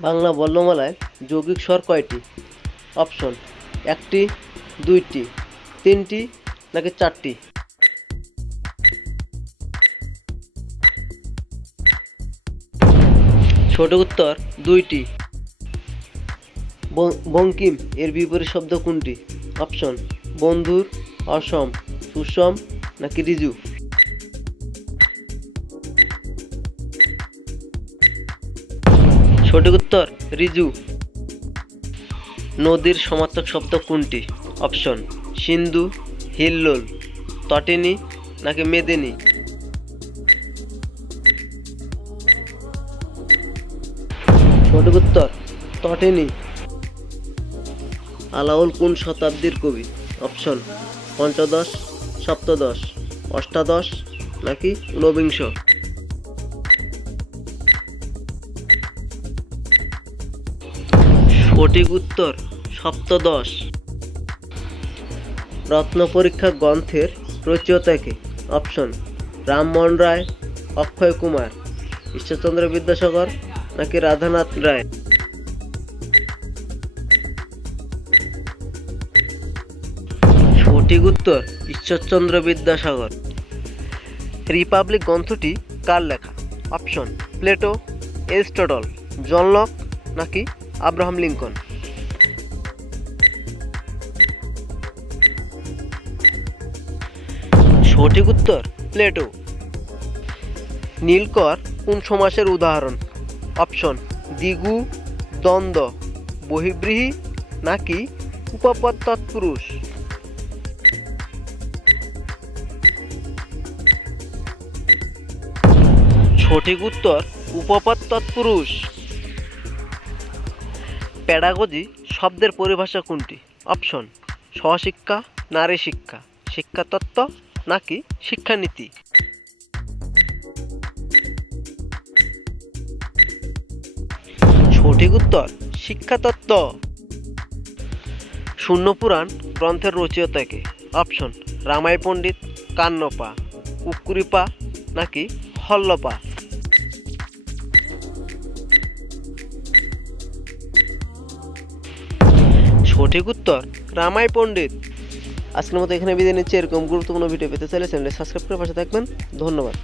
বাংলা বর্ণমালায় যৌগিক স্বর কয়টি? অপশন, একটি, দুইটি, তিনটি, নাকি চারটি? ছোট উত্তর, দুইটি। বঙ্কিম, এর বিপরীত শব্দ কোনটি? অপশন, বন্ধুর, অসম, সুষম, নাকি রিজু? সঠিক উত্তর, রিজু। নদীর সমার্থক শব্দ কোনটি? অপশন, সিন্ধু, হিল্লোল, তটিনী নাকি মেদিনী? সঠিক উত্তর, তটিনী। আলাউল কোন শতাব্দীর কবি? অপশন, পঞ্চদশ, সপ্তদশ, অষ্টাদশ নাকি ঊনবিংশ সঠিক উত্তর সপ্তদশ। রত্ন পরীক্ষা গ্রন্থের রচয়িতাকে অপশন, রামমোহন রায়, অক্ষয় কুমার। ঈশ্বরচন্দ্র বিদ্যাসাগর নাকি রাধানাথ রায়? সঠিক উত্তর ঈশ্বরচন্দ্র বিদ্যাসাগর। রিপাবলিক গ্রন্থটি কার লেখা? Option, Plato, Aristotle. জনলক নাকি আব্রাহাম লিঙ্কন। সঠিক উত্তর, প্লেটো। নীলকর কোন সমাসের উদাহরণ? অপশন, দ্বিগু, দ্বন্দ্ব বহিব্রীহি নাকি উপপদ তৎপুরুষ সঠিক উত্তর উপপদ তৎপুরুষ প্যাডাগজি শব্দের পরিভাষা কোনটি? অপশন সহশিক্ষা নারী শিক্ষা, শিক্ষাতত্ত্ব নাকি শিক্ষানীতি? সঠিক উত্তর, শিক্ষাতত্ত্ব। শূন্যপুরাণ গ্রন্থের রচয়িতাকে অপশন, রামাই পণ্ডিত কান্নপা, কুকুরিপা নাকি হল্লপা? সঠিক উত্তর রামাই পণ্ডিত। আজকের মতো এখানে বিদায় নিচ্ছি। এরকম গুরুত্বপূর্ণ ভিডিও পেতে চাইলে চ্যানেলটি সাবস্ক্রাইব করে পাশে থাকবেন। ধন্যবাদ।